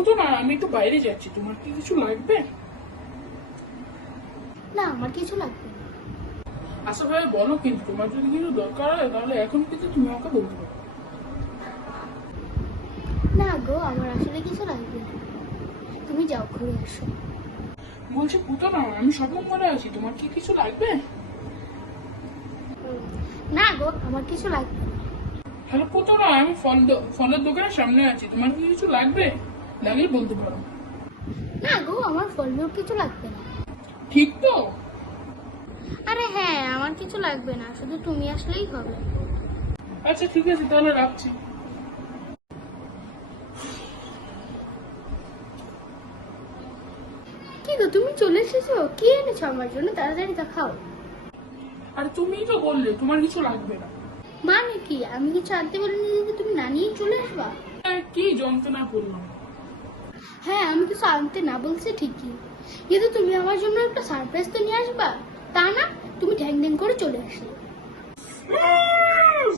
বুঝো না, আমি একটু বাইরে যাচ্ছি, তোমার কি কিছু লাগবে? না, আমার কিছু লাগবে না। আচ্ছা ভাই বলো, কিন্তু তোমার যদি কিছু দরকার হয় তাহলে এখন কিন্তু তুমি আমাকে বলতে পারো। না গো, আমার আসলে কিছু লাগবে না, তুমি যাও ঘুরে আসো। বলছি পুতো না, আমি শপিং মলে আছি, তোমার কি কিছু লাগবে? না গো, আমার কিছু লাগবে না। হ্যালো পুতো না, আমি ফলের দোকানের সামনে আছি, তোমার কি কিছু লাগবে? লাগলে বলতে পারো। না গো, আমার ফলমূল কিছু লাগবে না। ঠিক তো? আরে হ্যাঁ, আমার কিছু লাগবে না, শুধু তুমি আসলেই হবে। আচ্ছা ঠিক আছে, তাহলে রাখছি। কি গো, তুমি চলে এসেছো? কি এনেছো আমার জন্য? তাড়াতাড়ি দেখাও। আর তুমিই তো বললে তোমার কিছু লাগবে না। মানে কি, আমি কিছু আনতে বলিনি যে তুমি না নিয়ে চলে আসবা? কি যন্ত্রণা করলাম। হ্যাঁ, আমি কিছু আনতে না বলছি ঠিকই, কিন্তু তুমি আমার জন্য একটা সারপ্রাইজ তো নিয়ে আসবা, তা না তুমি ঢ্যাং ঢ্যাং করে চলে আসলে।